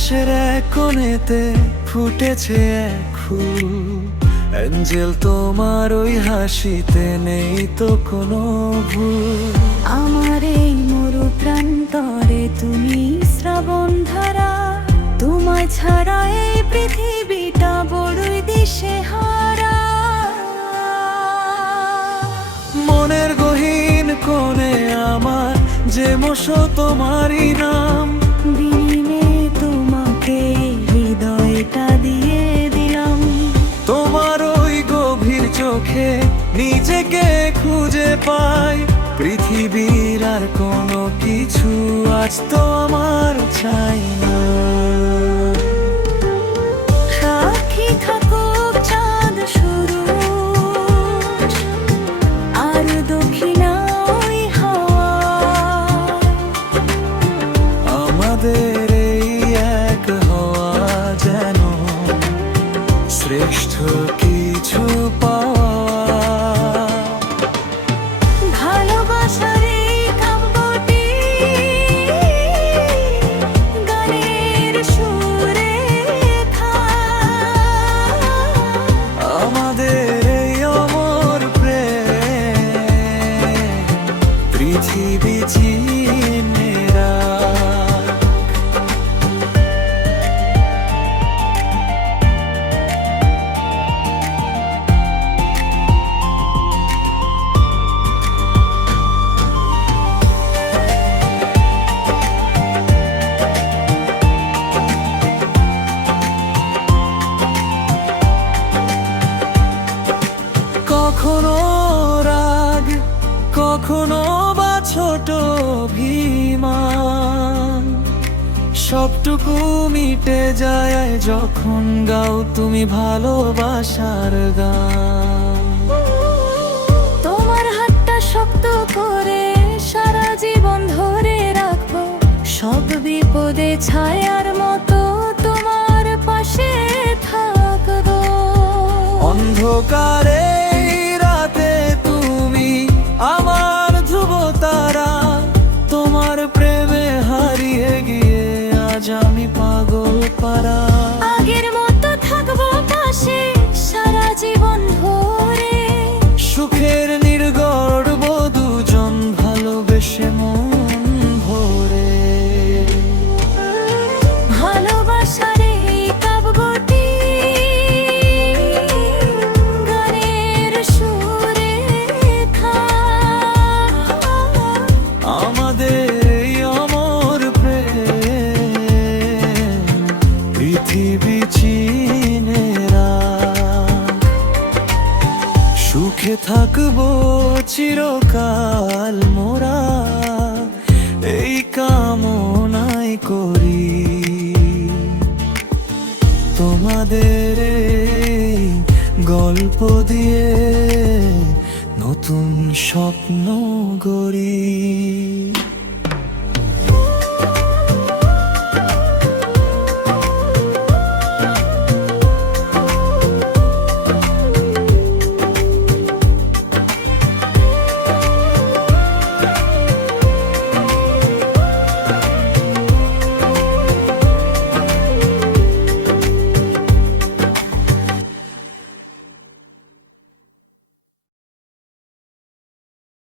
আকাশের এক কোণেতে ফুটেছে এক ফুল, অ্যাঞ্জেল তোমার ওই হাসিতে নেই তো কোনো ভুল। আমার এই মরু প্রান্তরে তুমি শ্রাবণ ধারা, তোমায় ছাড়া এই পৃথিবীটা বড়ই দিশেহারা। মনের গহীন কোণে আমার যে মশো তোমারই নাম, দিনে তোমাকে হৃদয়টা দিয়ে দিলাম। তোমার ওই গভীর চোখে নিজেকে খুঁজে পাই। পৃথিবীর আর কোনো কিছু আজ তো আমার চাই না। সাক্ষী থাকুক চাঁদ শুরু আর দক্ষিণা ওই হাওয়া, আমাদের এই এক হওয়া যেন শ্রেষ্ঠ কিছু পাওয়া। ভালোবাসার এই কাব্যটি গানের সুরে আমাদের এই অমর প্রেম পৃথিবী চিনে রাখ। কখনো রাগ, কখনো বা ছোট অভিমান, সবটুকু মিটে যায় যখন গাও তুমি ভালোবাসার গান। তোমার হাতটা শক্ত করে সারা জীবন ধরে রাখবো, সব বিপদে ছায়ার মতো তোমার পাশে থাকবো। অন্ধকারে রাতে তুমি আমার ধ্রুব তারা, তোমার প্রেমে হারিয়ে গিয়ে আজ আমি পাগল পারা। আগের মতো থাকবো পাশে সারা জীবন ধরে, সুখের নির্গর্ব দুজন ভালোবেসে মন ভরে। ভালোবাসার এই কাব্যটি গানের সুরে আমাদের এই অমর প্রেম পৃথিবী চিনে রাখ। সুখে থাকবো চিরকাল মোরা এই কামনাই করি। তোমাদের এই গল্প দিয়ে নতুন স্বপ্ন গড়ি।